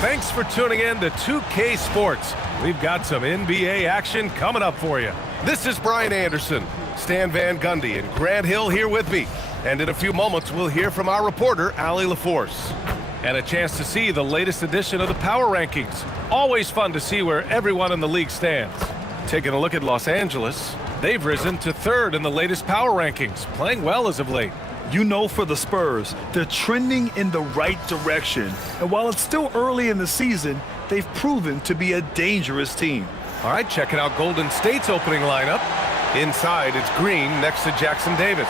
Thanks for tuning in to 2K Sports. We've got some NBA action coming up for you. This is Brian Anderson, Stan Van Gundy, and Grant Hill here with me. And in a few moments, we'll hear from our reporter, Allie LaForce. And a chance to see the latest edition of the Power Rankings. Always fun to see where everyone in the league stands. Taking a look at Los Angeles, they've risen to third in the latest Power Rankings, playing well as of late. You know, for the Spurs, they're trending in the right direction. And while it's still early in the season, they've proven to be a dangerous team. All right, checking out Golden State's opening lineup. Inside, it's Green next to Jackson Davis.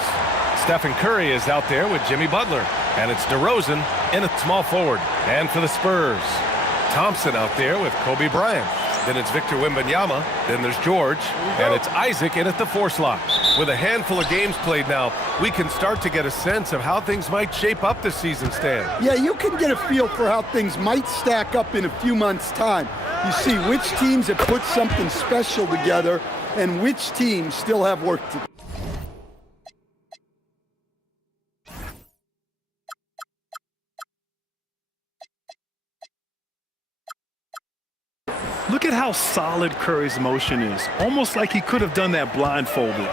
Stephen Curry is out there with Jimmy Butler. And it's DeRozan in at small forward. And for the Spurs, Thompson out there with Kobe Bryant. Then it's Victor Wembanyama. Then there's George. And it's Isaac in at the 4 slot. With a handful of games played now, we can start to get a sense of how things might shape up this season, Stan. Yeah, you can get a feel for how things might stack up in a few months' time. You see which teams have put something special together and which teams still have work to do. Look at how solid Curry's motion is, almost like he could have done that blindfolded.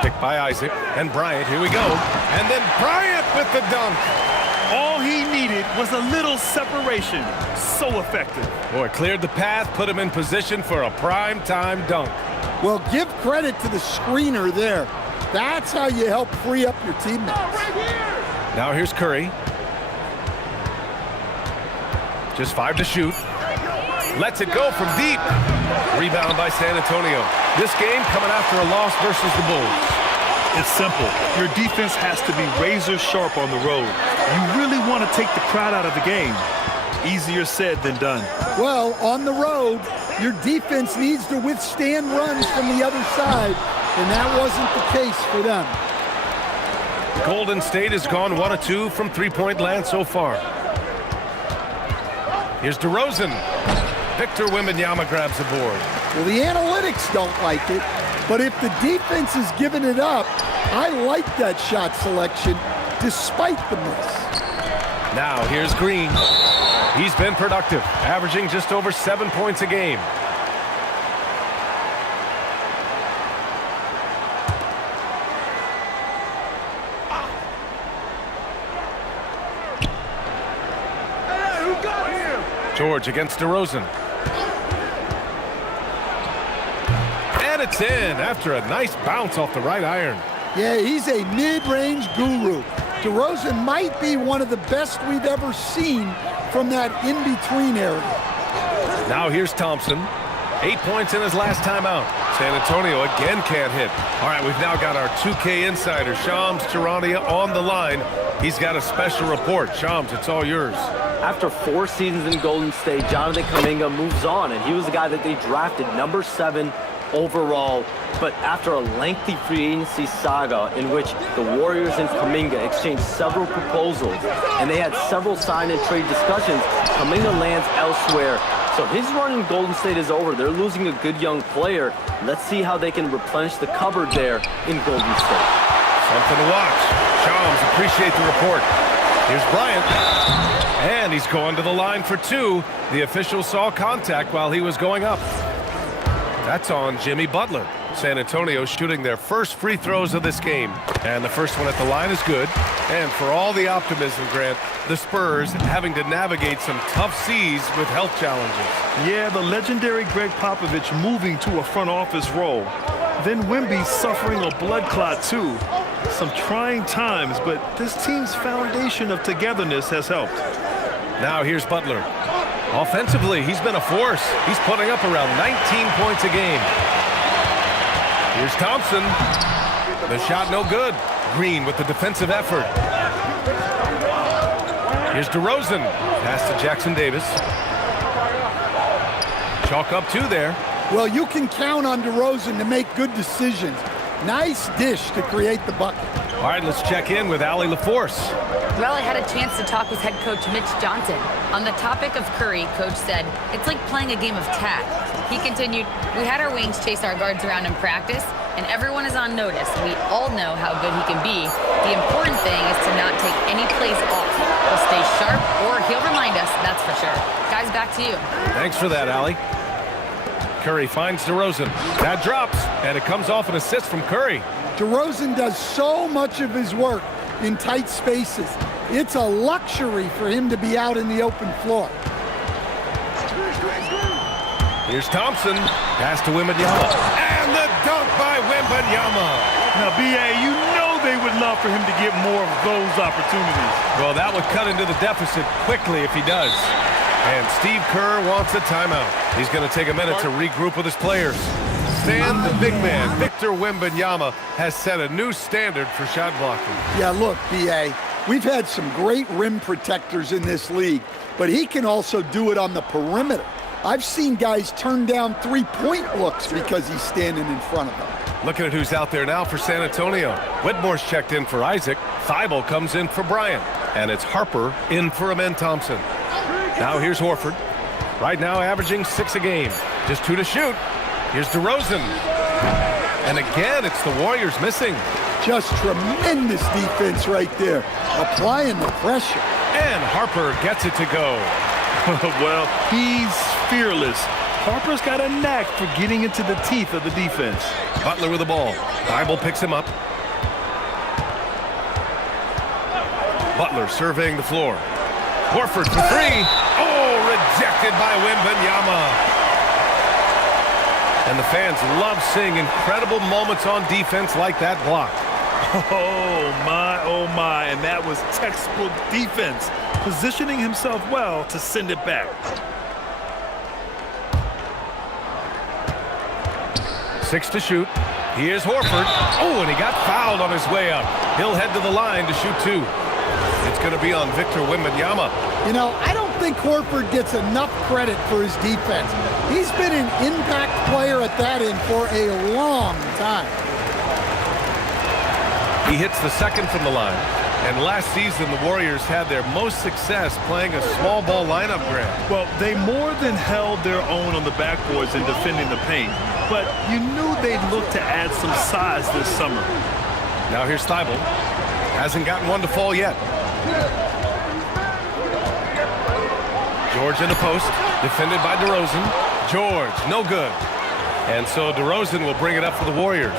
Picked by Isaac, and Bryant, here we go. And then Bryant with the dunk. All he needed was a little separation. So effective. Boy, cleared the path, put him in position for a prime-time dunk. Well, give credit to the screener there. That's how you help free up your teammates. Now here's Curry. Just 5 to shoot. Lets it go from deep. Rebound by San Antonio. This game coming after a loss versus the Bulls. It's simple. Your defense has to be razor sharp on the road. You really want to take the crowd out of the game. Easier said than done. Well, on the road, your defense needs to withstand runs from the other side, and that wasn't the case for them. Golden State has gone 1 of 2 from three-point land so far. Here's DeRozan. Victor Wembanyama grabs the board. Well, the analytics don't like it, but if the defense is giving it up, I like that shot selection despite the miss. Now here's Green. He's been productive, averaging just over 7 points a game. George against DeRozan. And it's in after a nice bounce off the right iron. Yeah, he's a mid-range guru. DeRozan might be one of the best we've ever seen from that in-between area. Now here's Thompson. 8 points in his last time out. San Antonio again can't hit. All right, we've now got our 2K insider, Shams Charania, on the line. He's got a special report. Shams, it's all yours. After 4 seasons in Golden State, Jonathan Kuminga moves on, and he was the guy that they drafted number 7 overall. But after a lengthy free agency saga in which the Warriors and Kuminga exchanged several proposals, and they had several sign and trade discussions, Kuminga lands elsewhere. So his run in Golden State is over. They're losing a good young player. Let's see how they can replenish the cupboard there in Golden State. Something to watch. Shams, appreciate the report. Here's Bryant. And he's going to the line for 2. The official saw contact while he was going up. That's on Jimmy Butler. San Antonio shooting their first free throws of this game. And the first one at the line is good. And for all the optimism, Grant, the Spurs having to navigate some tough seas with health challenges. Yeah, the legendary Greg Popovich moving to a front office role. Then Wemby suffering a blood clot too. Some trying times, but this team's foundation of togetherness has helped. Now here's Butler. Offensively, he's been a force. He's putting up around 19 points a game. Here's Thompson. The shot no good. Green with the defensive effort. Here's DeRozan. Pass to Jackson Davis. Chalk up 2 there. Well, you can count on DeRozan to make good decisions. Nice dish to create the bucket. All right, let's check in with Allie LaForce. Well, I had a chance to talk with head coach Mitch Johnson. On the topic of Curry, coach said, it's like playing a game of tag. He continued, we had our wings chase our guards around in practice, and everyone is on notice. We all know how good he can be. The important thing is to not take any plays off. He'll stay sharp or he'll for sure. Guys, back to you. Thanks for that, Allie. Curry finds DeRozan. That drops, and it comes off an assist from Curry. DeRozan does so much of his work in tight spaces. It's a luxury for him to be out in the open floor. Here's Thompson. Pass to Wembanyama. And the dunk by Wembanyama. Now, B.A., you know they would love for him to get more of those opportunities. Well, that would cut into the deficit quickly if he does. And Steve Kerr wants a timeout. He's going to take a minute to regroup with his players. Stan, the big man, Victor Wembanyama, has set a new standard for shot blocking. Yeah, look, B.A., we've had some great rim protectors in this league, but he can also do it on the perimeter. I've seen guys turn down three-point looks because he's standing in front of them. Looking at who's out there now for San Antonio. Whitmore's checked in for Isaac. Thibault comes in for Bryant. And it's Harper in for Amen Thompson. Now here's Horford. Right now averaging 6 a game. Just 2 to shoot. Here's DeRozan. And again, it's the Warriors missing. Just tremendous defense right there. Applying the pressure. And Harper gets it to go. Well, he's fearless. Harper's got a knack for getting into the teeth of the defense. Butler with the ball. Thibault picks him up. Butler surveying the floor. Horford for 3. Oh, rejected by Wembanyama. And the fans love seeing incredible moments on defense like that block. Oh my, and that was textbook defense, positioning himself well to send it back. 6 to shoot. Here's Horford. Oh, and he got fouled on his way up. He'll head to the line to shoot 2. It's going to be on Victor Wembanyama. You know, I don't think Horford gets enough credit for his defense. He's been an impact player at that end for a long time. He hits the second from the line. And last season, the Warriors had their most success playing a small ball lineup grab. Well, they more than held their own on the backboards in defending the paint. But you knew they'd look to add some size this summer. Now here's Thibault. Hasn't gotten one to fall yet. George in the post. Defended by DeRozan. George, no good. And so DeRozan will bring it up for the Warriors.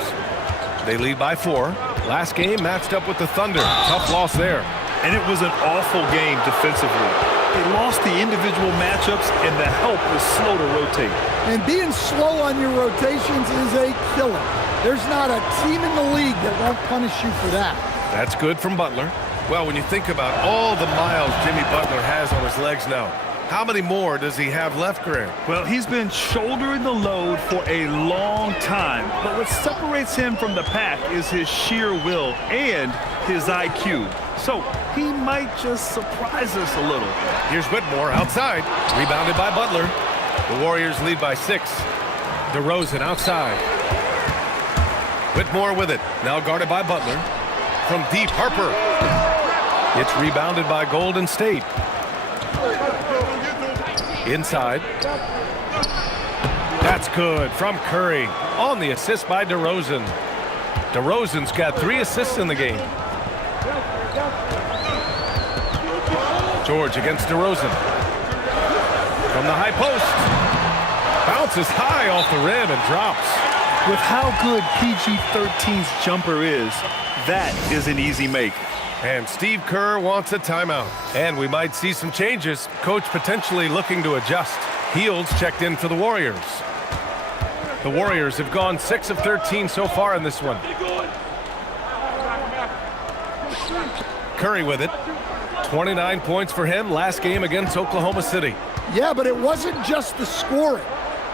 They lead by 4. Last game matched up with the Thunder. Tough loss there. And it was an awful game defensively. They lost the individual matchups, and the help was slow to rotate. And being slow on your rotations is a killer. There's not a team in the league that won't punish you for that. That's good from Butler. Well, when you think about all the miles Jimmy Butler has on his legs now, how many more does he have left, Grant? Well, he's been shouldering the load for a long time, but what separates him from the pack is his sheer will and his IQ. So he might just surprise us a little. Here's Whitmore outside, rebounded by Butler. The Warriors lead by 6. DeRozan outside. Whitmore with it, now guarded by Butler. From deep, Harper. It's rebounded by Golden State. Inside. That's good from Curry on the assist by DeRozan. DeRozan's got 3 assists in the game. George against DeRozan. From the high post. Bounces high off the rim and drops. With how good PG-13's jumper is, that is an easy make. And Steve Kerr wants a timeout. And we might see some changes. Coach potentially looking to adjust. Fields checked in for the Warriors. The Warriors have gone 6 of 13 so far in this one. Curry with it. 29 points for him last game against Oklahoma City. Yeah, but it wasn't just the scoring.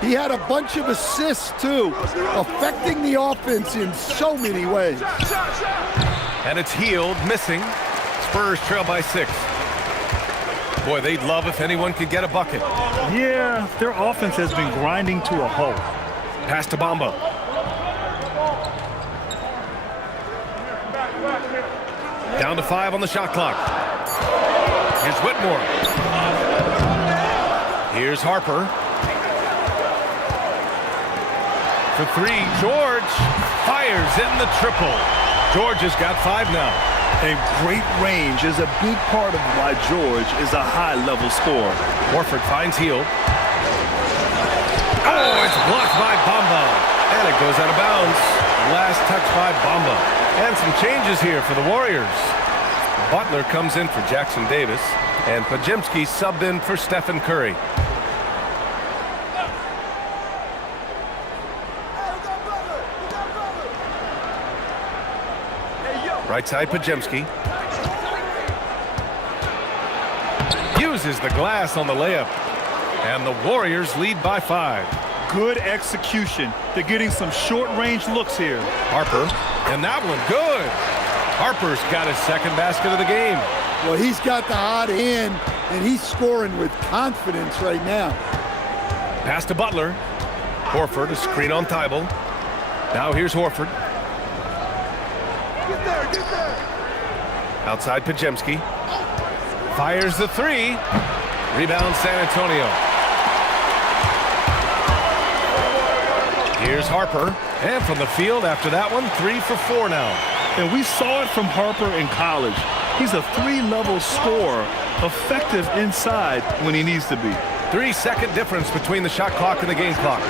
He had a bunch of assists, too, affecting the offense in so many ways. And it's Hield missing. Spurs trail by 6. Boy, they'd love if anyone could get a bucket. Yeah, their offense has been grinding to a halt. Pass to Mamba. Down to 5 on the shot clock. Here's Whitmore. Here's Harper. For 3, George fires in the triple. George has got 5 now. And great range is a big part of why George is a high-level scorer. Horford finds Hield. Oh, it's blocked by Mamba. And it goes out of bounds. Last touch by Mamba. And some changes here for the Warriors. Butler comes in for Jackson Davis. And Podziemski subbed in for Stephen Curry. Right side, Podziemski. Uses the glass on the layup. And the Warriors lead by 5. Good execution. They're getting some short-range looks here. Harper. And that one good. Harper's got his second basket of the game. Well, he's got the hot hand, and he's scoring with confidence right now. Pass to Butler. Horford, a screen on Thibault. Now here's Horford. Get there. Outside Podziemski. Fires the 3. Rebound San Antonio. Here's Harper. And from the field after that one, 3 for 4 now. And we saw it from Harper in college. He's a 3-level scorer, effective inside when he needs to be. 3-second difference between the shot clock and the game clock.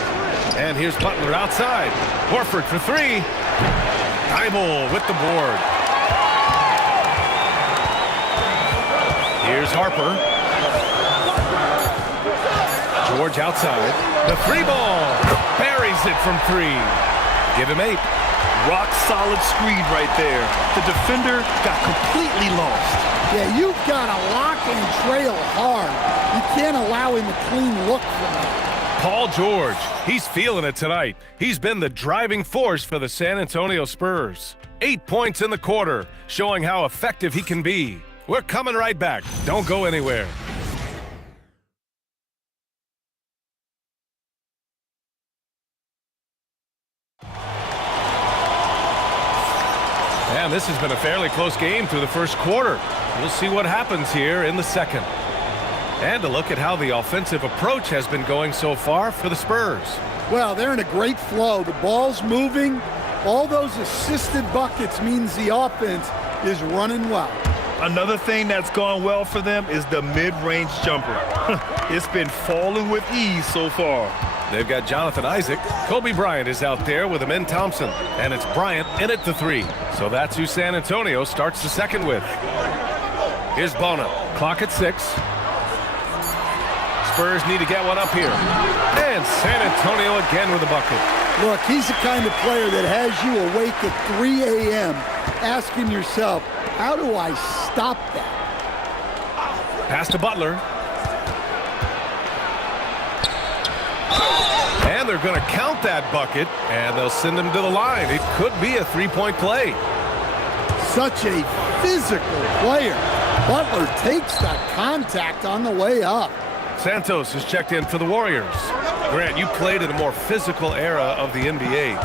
And here's Butler outside. Horford for 3. Thibault with the board. Here's Harper. George outside. The 3 ball. Buries it from 3. Give him 8. Rock-solid screen right there. The defender got completely lost. Yeah, you've got to lock and trail hard. You can't allow him a clean look from that. Paul George, he's feeling it tonight. He's been the driving force for the San Antonio Spurs. 8 points in the quarter, showing how effective he can be. We're coming right back. Don't go anywhere. And this has been a fairly close game through the first quarter. We'll see what happens here in the second. And a look at how the offensive approach has been going so far for the Spurs. Well, they're in a great flow. The ball's moving. All those assisted buckets means the offense is running well. Another thing that's gone well for them is the mid-range jumper. It's been falling with ease so far. They've got Jonathan Isaac. Kobe Bryant is out there with Amin Thompson. And it's Bryant in at the 3. So that's who San Antonio starts the second with. Here's Bona. Clock at 6. Spurs need to get one up here. And San Antonio again with a bucket. Look, he's the kind of player that has you awake at 3 a.m. asking yourself, how do I stop that? Pass to Butler. And they're going to count that bucket, and they'll send him to the line. It could be a 3-point play. Such a physical player. Butler takes that contact on the way up. Santos has checked in for the Warriors. Grant, you played in a more physical era of the NBA.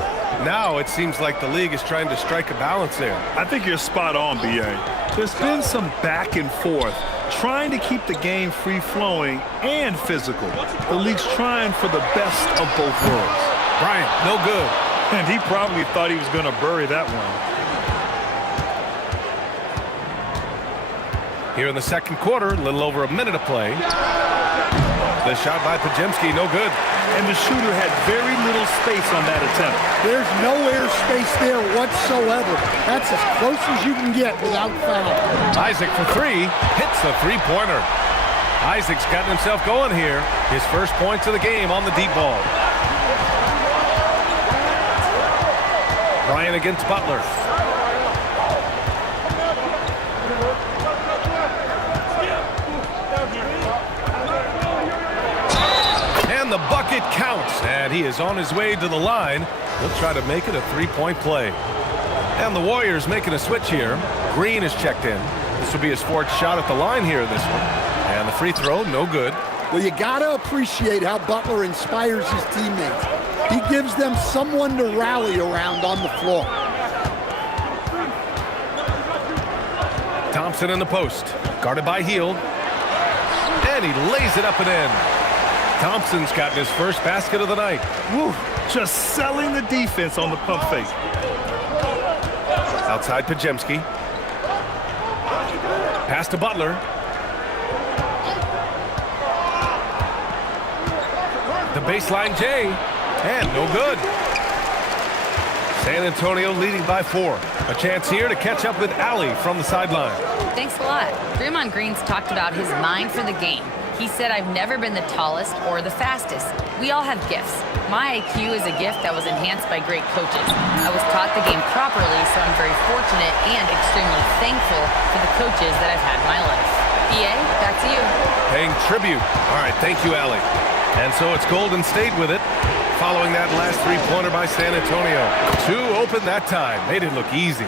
Now it seems like the league is trying to strike a balance there. I think you're spot on, B.A. There's been some back and forth, trying to keep the game free-flowing and physical. The league's trying for the best of both worlds. Bryant, no good. And he probably thought he was going to bury that one. Here in the second quarter, a little over a minute of play. The shot by Podziemski, no good. And the shooter had very little space on that attempt. There's no air space there whatsoever. That's as close as you can get without foul. Isaac for 3, hits a 3-pointer. Isaac's gotten himself going here. His first points of the game on the deep ball. Bryant against Butler. And the bucket counts, and he is on his way to the line. He'll try to make it a 3-point play. And the Warriors making a switch here. Green is checked in. This will be his 4th shot at the line here in this one. And the free throw, no good. Well, you got to appreciate how Butler inspires his teammates. He gives them someone to rally around on the floor. Thompson in the post, guarded by Hield. And he lays it up and in. Thompson's gotten his first basket of the night. Woo, just selling the defense on the pump fake. Outside Podziemski. Pass to Butler. The baseline J, and no good. San Antonio leading by 4. A chance here to catch up with Allie from the sideline. Thanks a lot. Draymond Green's talked about his mind for the game. He said, I've never been the tallest or the fastest. We all have gifts. My IQ is a gift that was enhanced by great coaches. I was taught the game properly, so I'm very fortunate and extremely thankful for the coaches that I've had in my life. EA, back to you. Paying tribute. All right, thank you, Allie. And so it's Golden State with it, following that last three-pointer by San Antonio. 2 open that time. Made it look easy.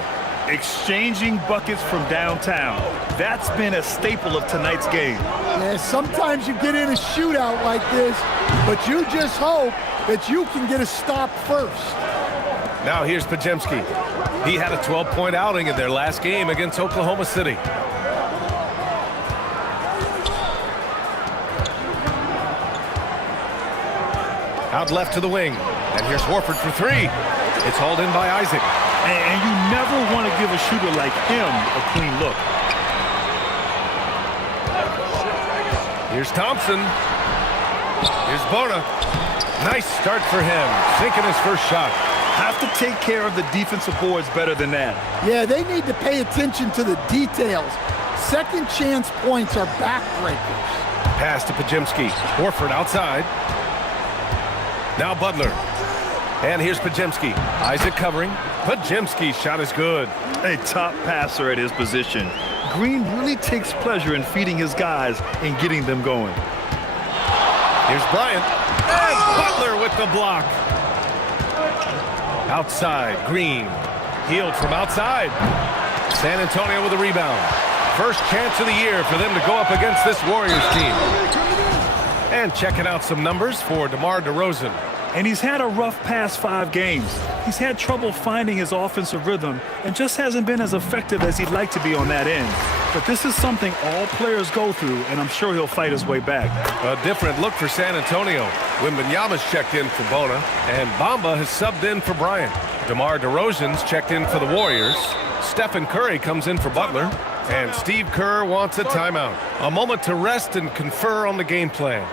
Exchanging buckets from downtown. That's been a staple of tonight's game. Yeah, sometimes you get in a shootout like this, but you just hope that you can get a stop first. Now here's Podziemski. He had a 12-point outing in their last game against Oklahoma City. Out left to the wing. And here's Horford for 3. It's hauled in by Isaac. And you never want to give a shooter like him a clean look. Here's Thompson. Here's Bona. Nice start for him. Sinking his first shot. Have to take care of the defensive boards better than that. Yeah, they need to pay attention to the details. Second chance points are backbreakers. Pass to Podziemski. Horford outside. Now Butler. And here's Podziemski. Isaac covering. Podziemski's shot is good. A top passer at his position. Green really takes pleasure in feeding his guys and getting them going. Here's Bryant. And Butler with the block. Outside, Green. Healed from outside. San Antonio with a rebound. First chance of the year for them to go up against this Warriors team. And checking out some numbers for DeMar DeRozan. And he's had a rough past 5 games. He's had trouble finding his offensive rhythm and just hasn't been as effective as he'd like to be on that end. But this is something all players go through, and I'm sure he'll fight his way back. A different look for San Antonio. Wembanyama's checked in for Bona, and Mamba has subbed in for Bryant. DeMar DeRozan's checked in for the Warriors. Stephen Curry comes in for Butler, and Steve Kerr wants a timeout. A moment to rest and confer on the game plan.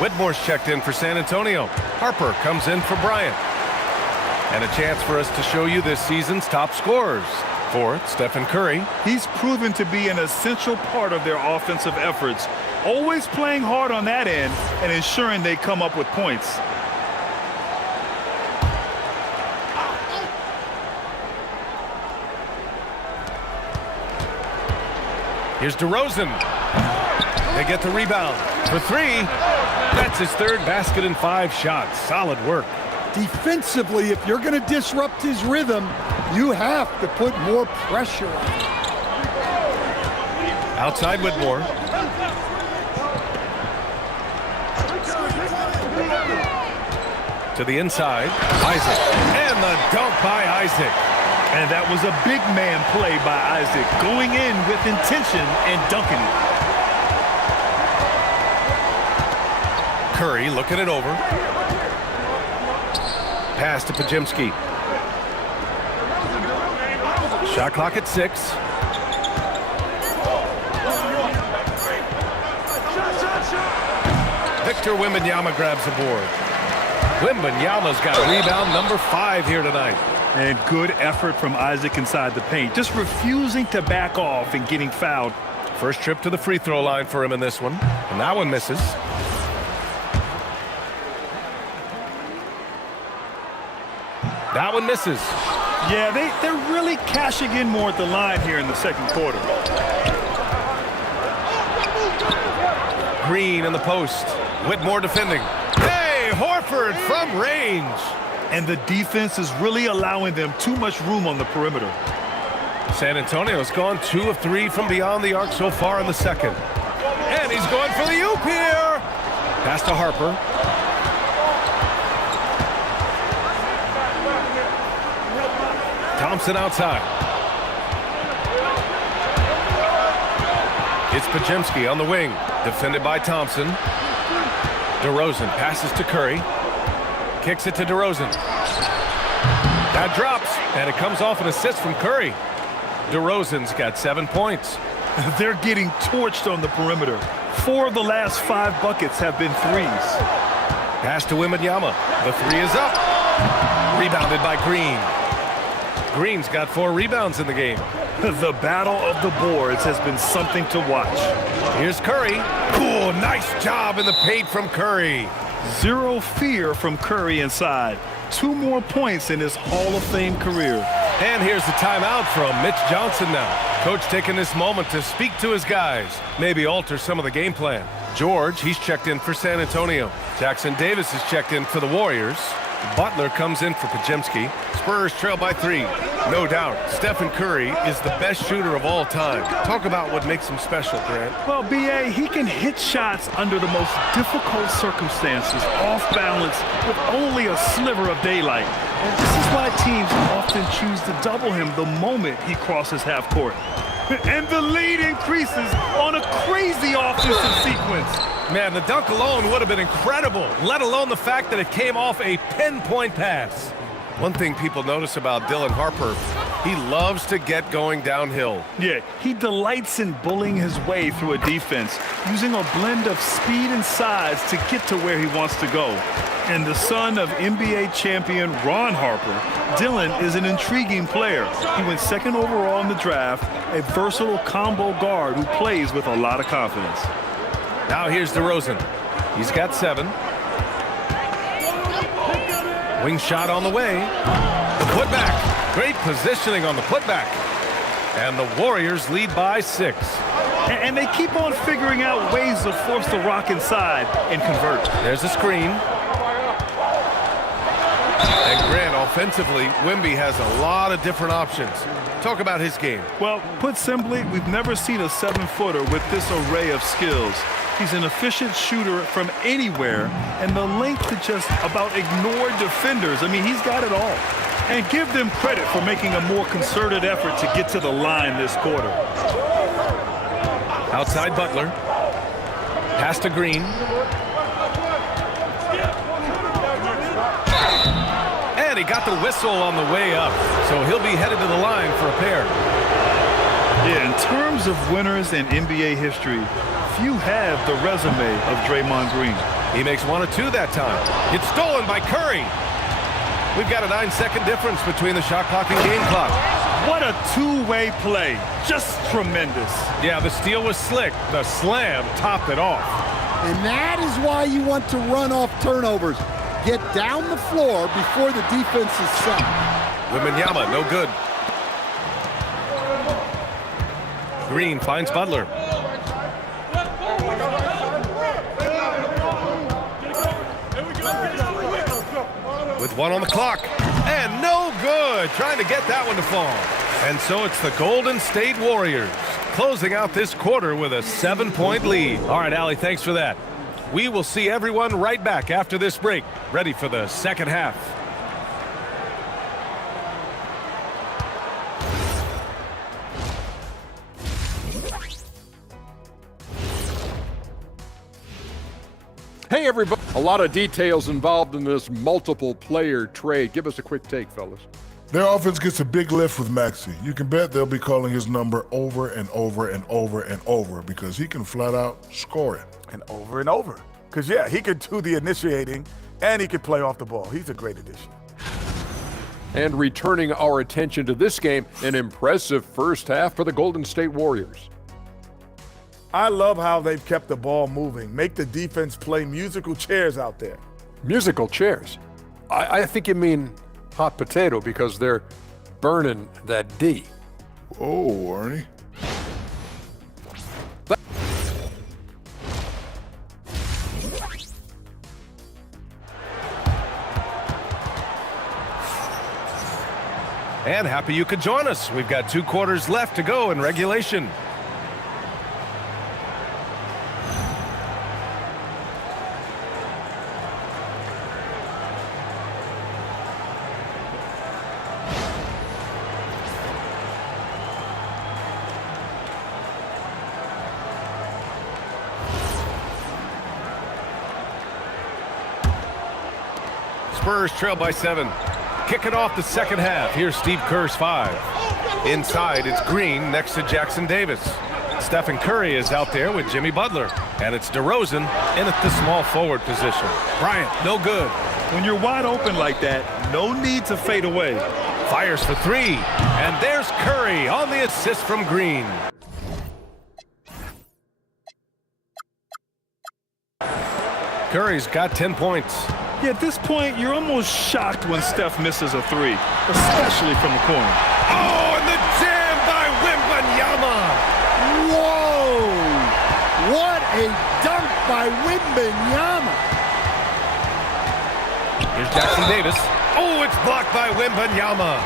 Whitmore's checked in for San Antonio. Harper comes in for Bryant. And a chance for us to show you this season's top scorers. For Stephen Curry. He's proven to be an essential part of their offensive efforts, always playing hard on that end and ensuring they come up with points. Here's DeRozan. They get the rebound for 3. That's his 3rd basket in 5 shots. Solid work. Defensively, if you're going to disrupt his rhythm, you have to put more pressure on him. Outside Whitmore. To the inside. Isaac. And the dunk by Isaac. And that was a big man play by Isaac, going in with intention and dunking it. Curry looking it over. Pass to Podziemski. Shot clock at 6. Victor Wembanyama grabs the board. Wembanyama's got rebound number 5 here tonight. And good effort from Isaac inside the paint, just refusing to back off and getting fouled. First trip to the free throw line for him in this one. And that one misses. That one misses. Yeah, they're really cashing in more at the line here in the second quarter. Green in the post. Whitmore defending. Hey, Horford from range. And the defense is really allowing them too much room on the perimeter. San Antonio's gone 2 of 3 from beyond the arc so far in the second. And he's going for the oop here. Pass to Harper. Thompson outside. It's Pajemski on the wing, defended by Thompson. DeRozan passes to Curry. Kicks it to DeRozan. That drops, and it comes off an assist from Curry. DeRozan's got 7 points. They're getting torched on the perimeter. 4 of the last 5 buckets have been threes. Pass to Wembanyama. The 3 is up. Rebounded by Green. Green's got 4 rebounds in the game. The battle of the boards has been something to watch. Here's Curry. Ooh, nice job in the paint from Curry. Zero fear from Curry inside. 2 more points in his Hall of Fame career. And here's the timeout from Mitch Johnson now. Coach taking this moment to speak to his guys, maybe alter some of the game plan. George, he's checked in for San Antonio. Jackson Davis is checked in for the Warriors. Butler comes in for Pajemski. Spurs trail by 3. No doubt, Stephen Curry is the best shooter of all time. Talk about what makes him special, Grant. Well, B.A., he can hit shots under the most difficult circumstances, off balance, with only a sliver of daylight. And this is why teams often choose to double him the moment he crosses half court. And the lead increases on a crazy offensive sequence. Man, the dunk alone would have been incredible, let alone the fact that it came off a pinpoint pass. One thing people notice about Dylan Harper, he loves to get going downhill. Yeah, he delights in bullying his way through a defense, using a blend of speed and size to get to where he wants to go. And the son of NBA champion Ron Harper, Dylan is an intriguing player. He went 2nd overall in the draft, a versatile combo guard who plays with a lot of confidence. Now here's DeRozan. He's got 7. Wing shot on the way. The putback. Great positioning on the putback. And the Warriors lead by 6. And they keep on figuring out ways to force the rock inside and convert. There's a screen. And Grant, offensively, Wemby has a lot of different options. Talk about his game. Well, put simply, we've never seen a 7-footer with this array of skills. He's an efficient shooter from anywhere, and the length to just about ignore defenders. I mean, he's got it all. And give them credit for making a more concerted effort to get to the line this quarter. Outside Butler. Pass to Green. And he got the whistle on the way up, so he'll be headed to the line for a pair. Yeah, in terms of winners in NBA history, few have the resume of Draymond Green. He makes 1 or 2 that time. It's stolen by Curry. We've got a 9-second difference between the shot clock and game clock. What a two-way play. Just tremendous. Yeah, the steal was slick. The slam topped it off. And that is why you want to run off turnovers. Get down the floor before the defense is set. Wembanyama, no good. Green finds Butler. With 1 on the clock. And no good. Trying to get that one to fall. And so it's the Golden State Warriors closing out this quarter with a 7-point lead. All right, Allie, thanks for that. We will see everyone right back after this break, ready for the second half. Hey, everybody. A lot of details involved in this multiple player trade. Give us a quick take, fellas. Their offense gets a big lift with Maxey. You can bet they'll be calling his number over and over and over and over because he can flat out score it. And over. Because, yeah, he could do the initiating and he could play off the ball. He's a great addition. And returning our attention to this game, an impressive first half for the Golden State Warriors. I love how they've kept the ball moving. Make the defense play musical chairs out there. Musical chairs? I think you mean hot potato because they're burning that D. Whoa, Ernie. And happy you could join us. We've got 2 quarters left to go in regulation. Spurs trail by 7. Kicking off the second half. Here's Steve Kerr's 5. Inside, it's Green next to Jackson Davis. Stephen Curry is out there with Jimmy Butler. And it's DeRozan in at the small forward position. Bryant, no good. When you're wide open like that, no need to fade away. Fires for 3. And there's Curry on the assist from Green. Curry's got 10 points. Yeah, at this point, you're almost shocked when Steph misses a 3, especially from the corner. Oh, and the jam by Wembanyama. Whoa! What a dunk by Wembanyama. Here's Jackson Davis. Oh, it's blocked by Wembanyama.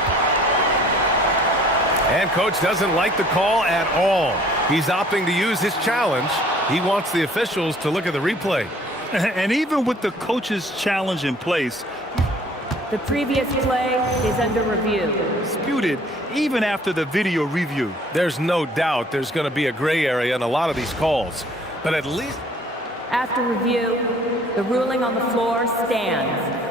And coach doesn't like the call at all. He's opting to use his challenge. He wants the officials to look at the replay. And even with the coach's challenge in place, the previous play is under review. Disputed even after the video review. There's no doubt there's going to be a gray area in a lot of these calls. But at least... After review, the ruling on the floor stands.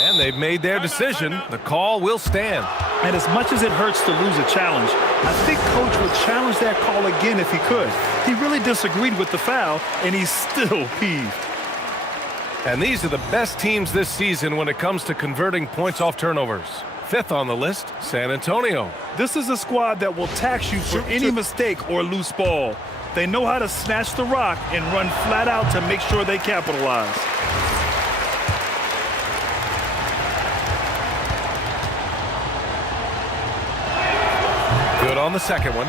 And they've made their decision. The call will stand. And as much as it hurts to lose a challenge, I think coach would challenge that call again if he could. He really disagreed with the foul, and he's still peeved. And these are the best teams this season when it comes to converting points off turnovers. 5th on the list, San Antonio. This is a squad that will tax you for any mistake or loose ball. They know how to snatch the rock and run flat out to make sure they capitalize. Good on the second one.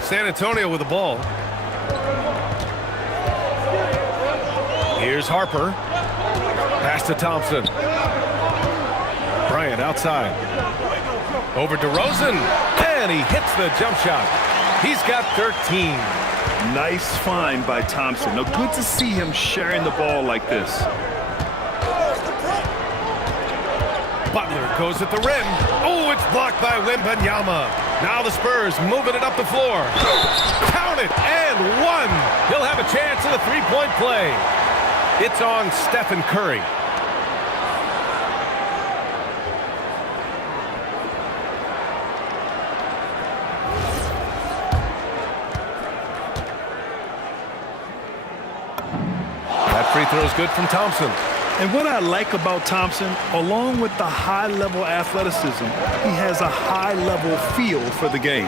San Antonio with the ball. Here's Harper. Pass to Thompson. Bryant outside. Over DeRozan. And he hits the jump shot. He's got 13. Nice find by Thompson. Now, good to see him sharing the ball like this. Butler goes at the rim. Oh, it's blocked by Wembanyama. Now the Spurs moving it up the floor. Count it, and 1. He'll have a chance at a three-point play. It's on Stephen Curry. That free throw is good from Thompson. And what I like about Thompson, along with the high-level athleticism, he has a high-level feel for the game.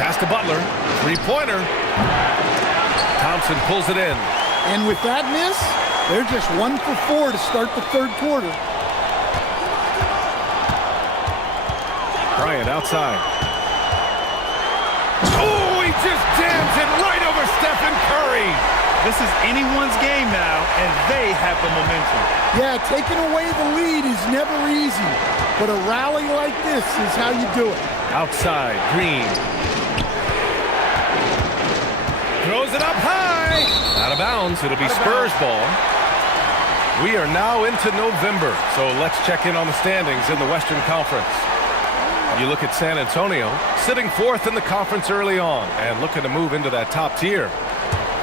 Pass to Butler. Three-pointer. Thompson pulls it in. And with that miss, they're just 1 for 4 to start the third quarter. Bryant outside. Oh, he just jams it right over Stephen Curry. This is anyone's game now, and they have the momentum. Yeah, taking away the lead is never easy, but a rally like this is how you do it. Outside, Green. Throws it up high. Out of bounds. It'll be Spurs ball. We are now into November, so let's check in on the standings in the Western Conference. You look at San Antonio, sitting 4th in the conference early on and looking to move into that top tier.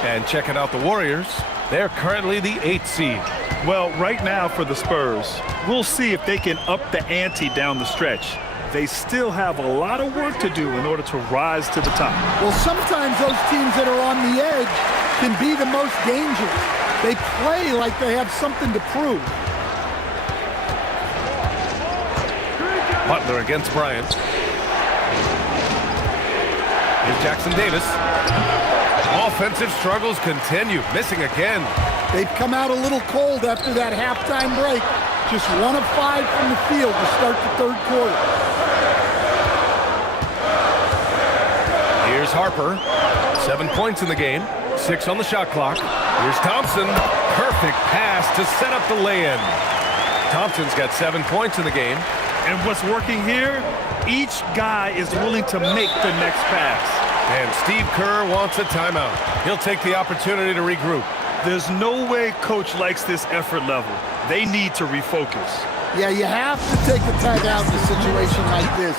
And checking out the Warriors, they're currently the 8th seed. Well, right now for the Spurs, we'll see if they can up the ante down the stretch. They still have a lot of work to do in order to rise to the top. Well, sometimes those teams that are on the edge can be the most dangerous. They play like they have something to prove. Butler against Bryant. Here's Jackson Davis. Offensive struggles continue, missing again. They've come out a little cold after that halftime break. Just 1 of 5 from the field to start the third quarter. Here's Harper. 7 points in the game. 6 on the shot clock. Here's Thompson. Perfect pass to set up the lay-in. Thompson's got 7 points in the game. And what's working here? Each guy is willing to make the next pass. And Steve Kerr wants a timeout. He'll take the opportunity to regroup. There's no way coach likes this effort level. They need to refocus. Yeah, you have to take a timeout in a situation like this.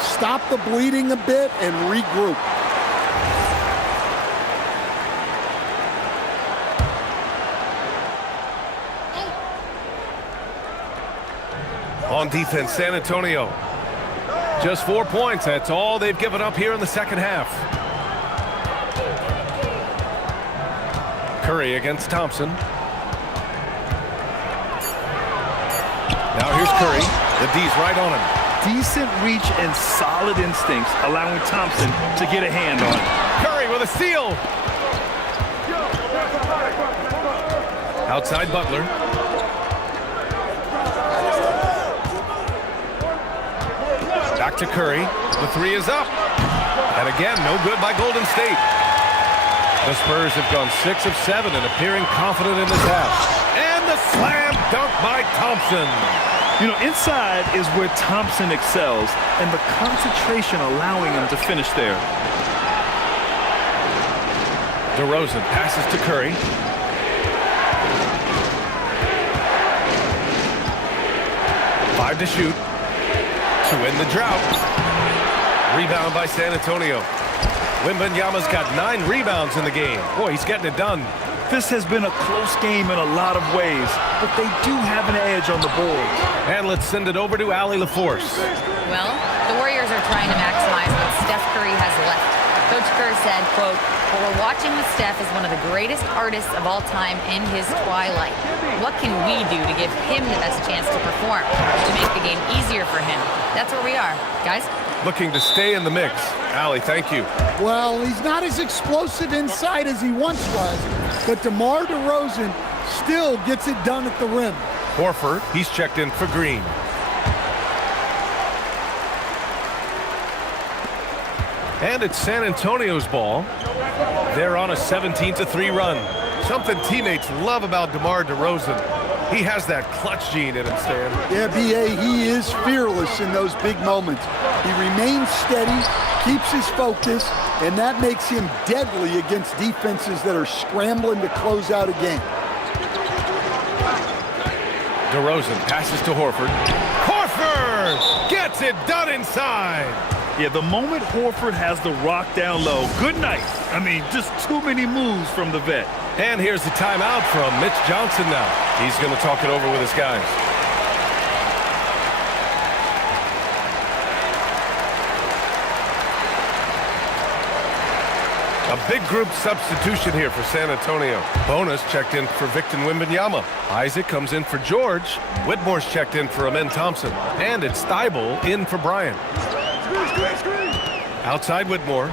Stop the bleeding a bit and regroup. on defense, San Antonio. Just 4 points. That's all they've given up here in the second half. Curry against Thompson. Now here's Curry. The D's right on him. Decent reach and solid instincts, allowing Thompson to get a hand on it. Curry with a steal. Outside Butler. Back to Curry. The three is up. And again, no good by Golden State. The Spurs have gone 6 of 7 and appearing confident in this half. And the slam dunk by Thompson. You know, inside is where Thompson excels, and the concentration allowing him to finish there. DeRozan passes to Curry. Five to shoot to win the drought. Rebound by San Antonio. Wembanyama's got 9 rebounds in the game. Boy, he's getting it done. This has been a close game in a lot of ways, but they do have an edge on the boards. And let's send it over to Allie LaForce. Well, the Warriors are trying to maximize what Steph Curry has left. Coach Kerr said, quote, "What we're watching with Steph is one of the greatest artists of all time in his twilight. What can we do to give him the best chance to perform, to make the game easier for him?" That's where we are. Guys? Looking to stay in the mix. Allie, thank you. Well, he's not as explosive inside as he once was, but DeMar DeRozan still gets it done at the rim. Horford, he's checked in for Green. And it's San Antonio's ball. They're on a 17-3 run. Something teammates love about DeMar DeRozan. He has that clutch gene in him, Stan. Yeah, B.A., he is fearless in those big moments. He remains steady, keeps his focus, and that makes him deadly against defenses that are scrambling to close out a game. DeRozan passes to Horford. Horford gets it done inside. Yeah, the moment Horford has the rock down low, good night. I mean, just too many moves from the vet. And here's the timeout from Mitch Johnson now. He's going to talk it over with his guys. A big group substitution here for San Antonio. Bonus checked in for Victor Wembanyama. Isaac comes in for George. Whitmore's checked in for Amen Thompson. And it's Thibault in for Bryant. Outside Whitmore.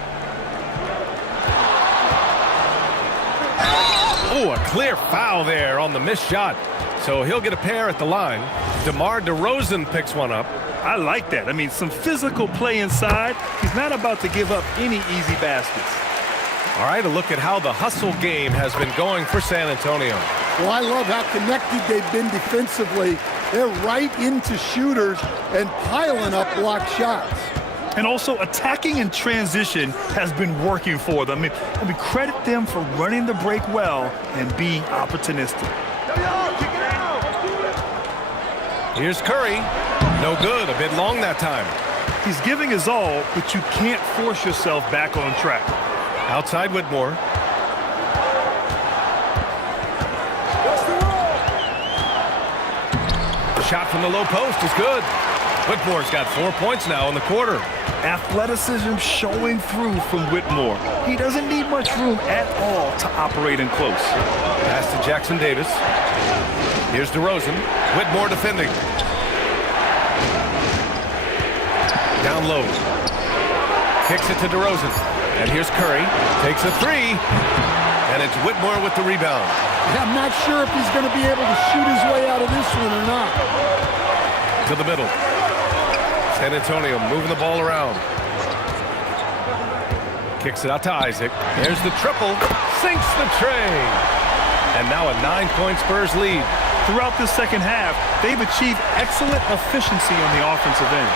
Oh, a clear foul there on the missed shot. So he'll get a pair at the line. DeMar DeRozan picks one up. I like that. I mean, some physical play inside. He's not about to give up any easy baskets. All right, a look at how the hustle game has been going for San Antonio. Well, I love how connected they've been defensively. They're right into shooters and piling up block shots. And also attacking in transition has been working for them. I mean, credit them for running the break well and being opportunistic. Here's Curry. No good, a bit long that time. He's giving his all, but you can't force yourself back on track. Outside Whitmore. The shot from the low post is good. Whitmore's got 4 points now in the quarter. Athleticism showing through from Whitmore. He doesn't need much room at all to operate in close. Pass to Jackson Davis. Here's DeRozan. Whitmore defending. Down low. Kicks it to DeRozan. And here's Curry. Takes a three. And it's Whitmore with the rebound. I'm not sure if he's going to be able to shoot his way out of this one or not. To the middle. San Antonio moving the ball around. Kicks it out to Isaac. There's the triple. Sinks the tray. And now a 9-point Spurs lead. Throughout the second half, they've achieved excellent efficiency on the offensive end.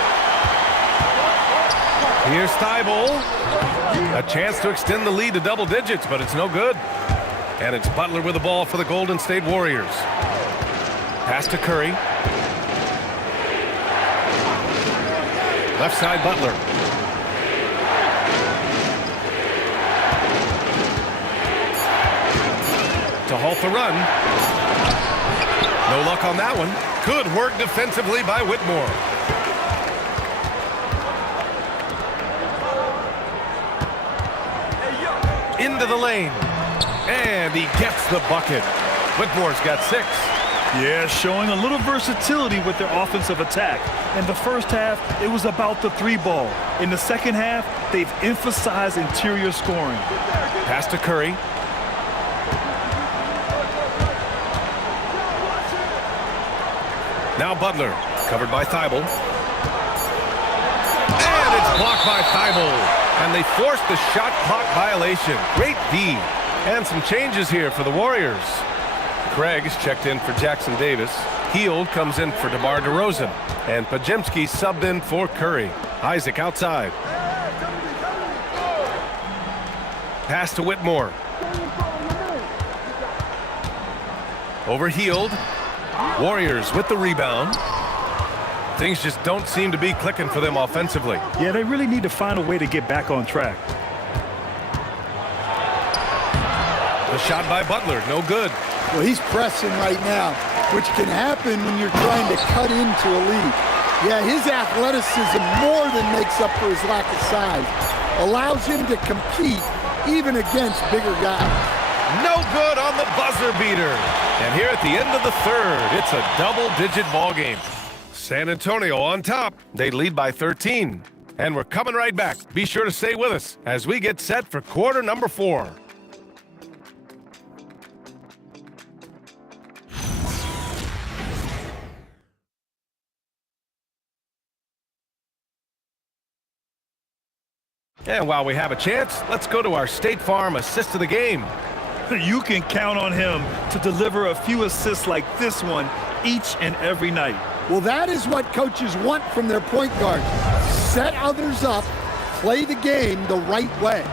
Here's Thibault. A chance to extend the lead to double digits, but it's no good. And it's Butler with the ball for the Golden State Warriors. Pass to Curry. Left side Butler. To halt the run. No luck on that one. Good work defensively by Whitmore. Into the lane. And he gets the bucket. Whitmore's got 6. Yeah, showing a little versatility with their offensive attack. In the first half, it was about the 3-ball. In the second half, they've emphasized interior scoring. Pass to Curry. Now Butler, covered by Thibault. And it's blocked by Thibault. And they forced the shot clock violation. Great D. And some changes here for the Warriors. Craig is checked in for Jackson Davis. Hield comes in for DeMar DeRozan. And Pajemski subbed in for Curry. Isaac outside. Pass to Whitmore. Over Hield. Warriors with the rebound. Things just don't seem to be clicking for them offensively. Yeah, they really need to find a way to get back on track. The shot by Butler, no good. Well, he's pressing right now, which can happen when you're trying to cut into a lead. Yeah, his athleticism more than makes up for his lack of size. Allows him to compete even against bigger guys. No good on the buzzer beater. And here at the end of the third, it's a double-digit ball game. San Antonio on top. They lead by 13. And we're coming right back. Be sure to stay with us as we get set for quarter number 4. And while we have a chance, let's go to our State Farm assist of the game. You can count on him to deliver a few assists like this one each and every night. Well, that is what coaches want from their point guard. Set others up, play the game the right way.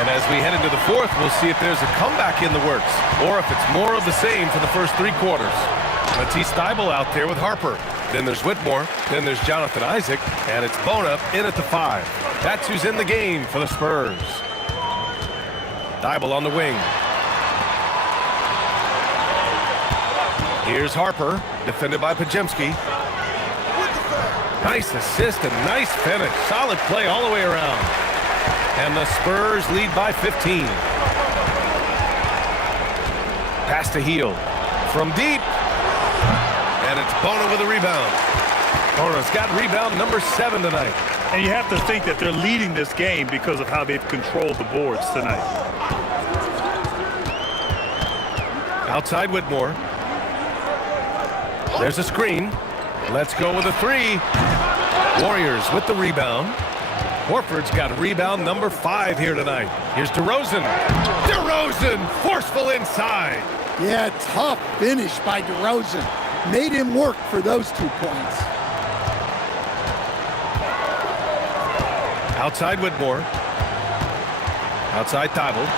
And as we head into the fourth, we'll see if there's a comeback in the works or if it's more of the same for the first 3 quarters. Matisse Thybulle out there with Harper. Then there's Whitmore. Then there's Jonathan Isaac. And it's Bona in at the 5. That's who's in the game for the Spurs. Thybulle on the wing. Here's Harper, defended by Pajemski. Nice assist and nice finish. Solid play all the way around. And the Spurs lead by 15. Pass to Hield. From deep. And it's Bona with a rebound. Bona's got rebound number 7 tonight. And you have to think that they're leading this game because of how they've controlled the boards tonight. Outside Whitmore. There's a screen. Let's go with a 3. Warriors with the rebound. Horford's got rebound number 5 here tonight. Here's DeRozan. DeRozan, forceful inside. Yeah, tough finish by DeRozan. Made him work for those 2 points. Outside Whitmore. Outside Thybulle.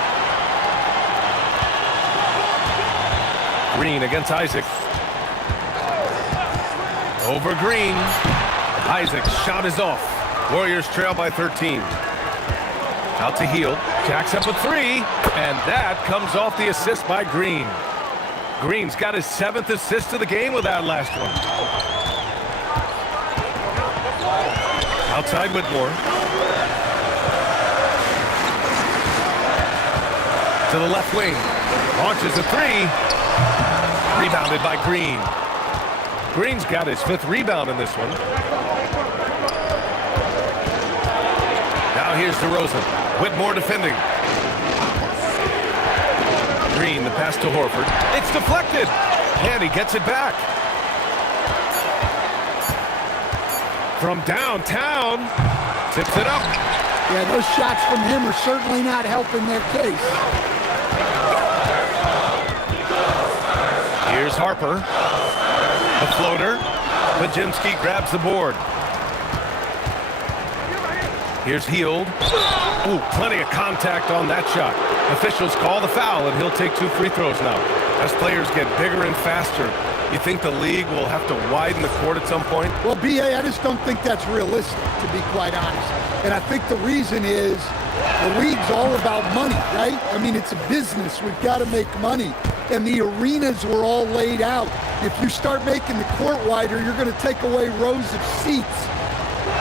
Green against Isaac. Over Green. Isaac's shot is off. Warriors trail by 13. Out to Hield. Jacks up a 3. And that comes off the assist by Green. Green's got his 7th assist of the game with that last one. Outside Whitmore. To the left wing. Launches a 3. Rebounded by Green. Green's got his 5th rebound in this one. Now here's DeRozan. Whitmore defending. Green, the pass to Horford. It's deflected. And he gets it back. From downtown. Tips it up. Yeah, those shots from him are certainly not helping their case. Here's Harper. The floater. Pajemski grabs the board. Here's Hield. Ooh, plenty of contact on that shot. Officials call the foul, and he'll take 2 free throws now. As players get bigger and faster, you think the league will have to widen the court at some point? Well, B.A., I just don't think that's realistic, to be quite honest. And I think the reason is the league's all about money, right? I mean, it's a business. We've got to make money. and the arenas were all laid out. If you start making the court wider, you're going to take away rows of seats.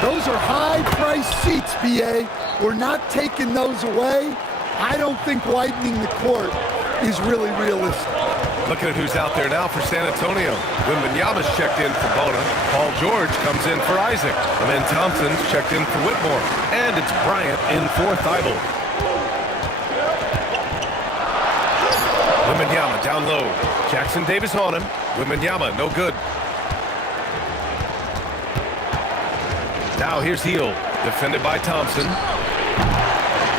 Those are high-priced seats, BA. We're not taking those away. I don't think widening the court is really realistic. Looking at who's out there now for San Antonio. Wembanyama's checked in for Bona. Paul George comes in for Isaac. And then Thompson's checked in for Whitmore. And it's Bryant in for Thibault. Wembanyama down low. Jackson Davis on him. Wembanyama, no good. Now here's Hield, defended by Thompson.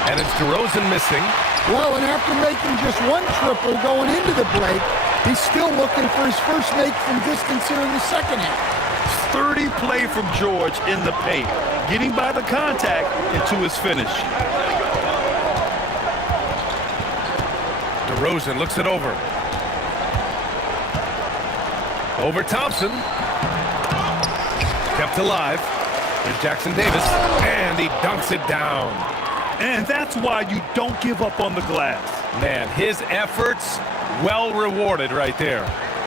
And it's DeRozan missing. Well, and after making just one triple going into the break, he's still looking for his first make from distance here in the second half. Sturdy play from George in the paint, getting by the contact into his finish. DeRozan looks it over. Over Thompson. Kept alive. Here's Jackson Davis, and he dunks it down. And that's why you don't give up on the glass. Man, his efforts well rewarded right there.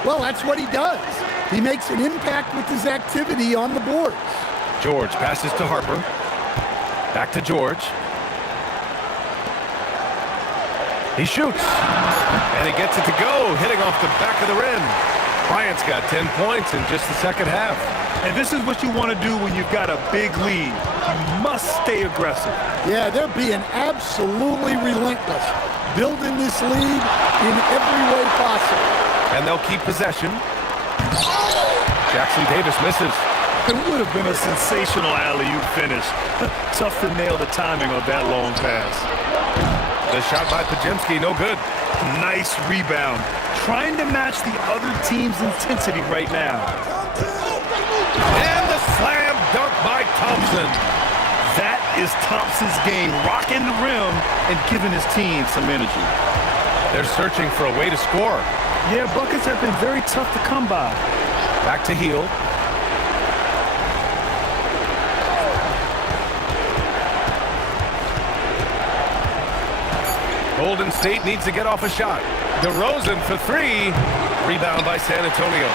Well, that's what he does. He makes an impact with his activity on the boards. George passes to Harper. Back to George. He shoots. And he gets it to go, hitting off the back of the rim. Bryant's got 10 points in just the second half. And this is what you want to do when you've got a big lead. You must stay aggressive. Yeah, they're being absolutely relentless, building this lead in every way possible. And they'll keep possession. Jackson Davis misses. It would have been a sensational alley-oop finish. Tough to nail the timing of that long pass. The shot by Podziemski, no good. Nice rebound. Trying to match the other team's intensity right now. And the slam dunk by Thompson. That is Thompson's game, rocking the rim and giving his team some energy. They're searching for a way to score. Yeah, buckets have been very tough to come by. Back to Hield. Golden State needs to get off a shot. DeRozan for three. Rebound by San Antonio.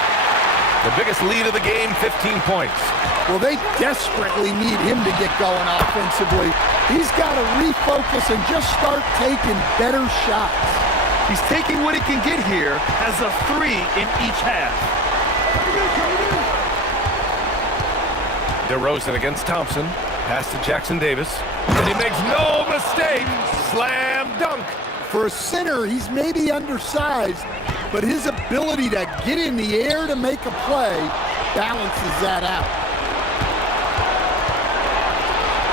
The biggest lead of the game, 15 points. Well, they desperately need him to get going offensively. He's got to refocus and just start taking better shots. He's taking what he can get here as a three in each half. DeRozan against Thompson. Pass to Jackson Davis. And he makes no mistake. Slam dunk. For a center, he's maybe undersized, but his ability to get in the air to make a play balances that out.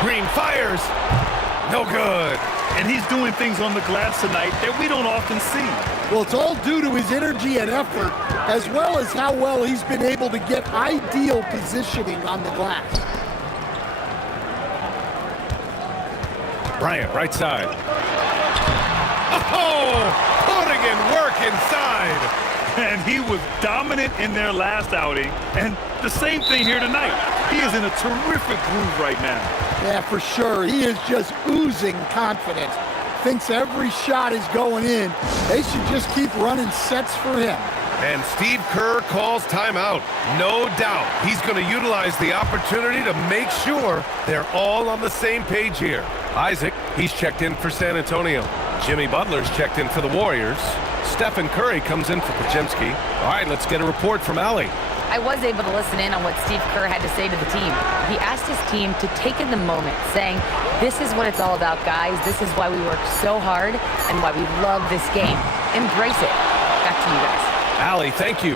Green fires. No good. And he's doing things on the glass tonight that we don't often see. Well, it's all due to his energy and effort, as well as how well he's been able to get ideal positioning on the glass. Bryant, right side. Oh, putting in work inside. And he was dominant in their last outing. And the same thing here tonight. He is in a terrific groove right now. Yeah, for sure. He is just oozing confidence. Thinks every shot is going in. They should just keep running sets for him. And Steve Kerr calls timeout. No doubt he's going to utilize the opportunity to make sure they're all on the same page here. Isaac, he's checked in for San Antonio. Jimmy Butler's checked in for the Warriors. Stephen Curry comes in for Podziemski. All right, let's get a report from Allie. I was able to listen in on what Steve Kerr had to say to the team. He asked his team to take in the moment, saying, this is what it's all about, guys. This is why we work so hard and why we love this game. Embrace it. Back to you guys. Allie, thank you.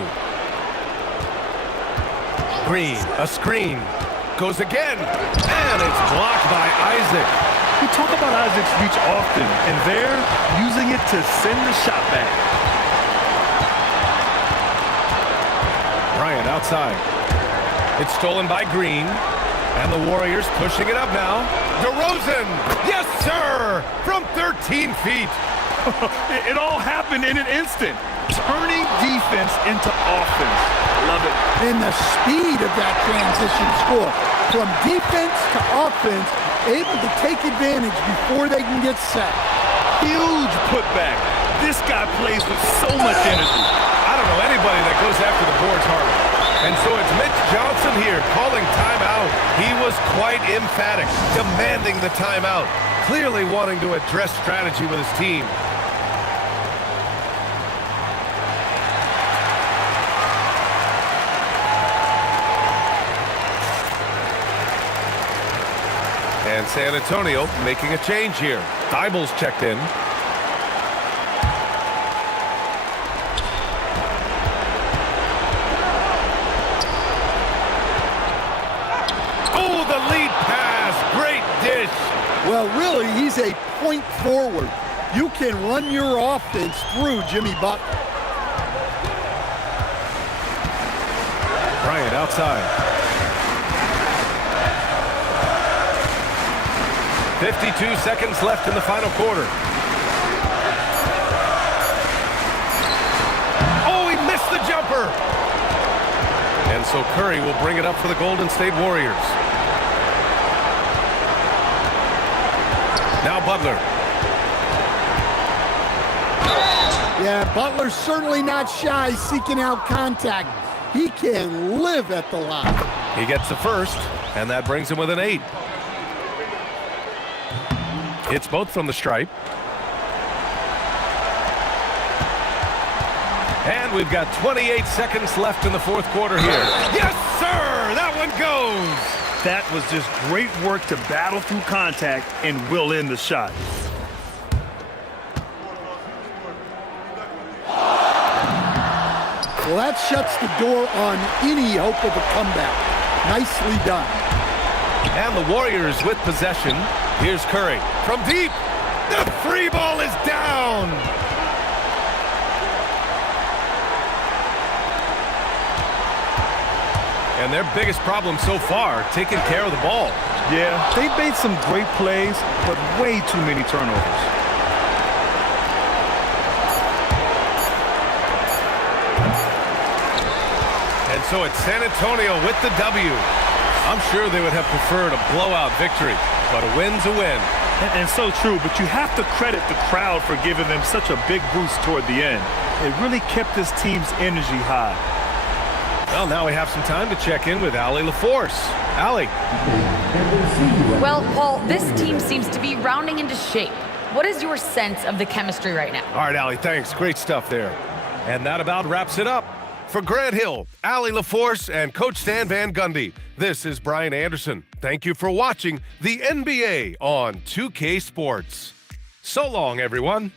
Green, a screen. Goes again. And it's blocked by Isaac. We talk about Isaac's reach often, and they're using it to send the shot back. Bryant outside. It's stolen by Green. And the Warriors pushing it up now. DeRozan! Yes, sir! From 13 feet. It all happened in an instant. Turning defense into offense. Love it. And the speed of that transition score. From defense to offense, able to take advantage before they can get set. Huge putback. This guy plays with so much energy. I don't know anybody that goes after the boards harder. And so it's Mitch Johnson here calling timeout. He was quite emphatic, demanding the timeout, clearly wanting to address strategy with his team. And San Antonio making a change here. Dyble's checked in. Oh, the lead pass. Great dish. Well, really, he's a point forward. You can run your offense through Jimmy Butler. Bryant outside. 52 seconds left in the final quarter. Oh, he missed the jumper. And so Curry will bring it up for the Golden State Warriors. Now Butler. Yeah, Butler's certainly not shy seeking out contact. He can live at the line. He gets the first, and that brings him with an 8. Hits both from the stripe. And we've got 28 seconds left in the fourth quarter here. Yes, sir! That one goes! That was just great work to battle through contact and will in the shot. Well, that shuts the door on any hope of a comeback. Nicely done. And the Warriors with possession. Here's Curry from deep. The free ball is down. And their biggest problem so far, taking care of the ball. Yeah, they've made some great plays, but way too many turnovers. And so it's San Antonio with the W. I'm sure they would have preferred a blowout victory, but a win's a win. And so true, but you have to credit the crowd for giving them such a big boost toward the end. It really kept this team's energy high. Well, now we have some time to check in with Allie LaForce. Allie. Well, Paul, this team seems to be rounding into shape. What is your sense of the chemistry right now? All right, Allie, thanks. Great stuff there. And that about wraps it up. For Grant Hill, Allie LaForce, and Coach Stan Van Gundy, this is Brian Anderson. Thank you for watching the NBA on 2K Sports. So long, everyone.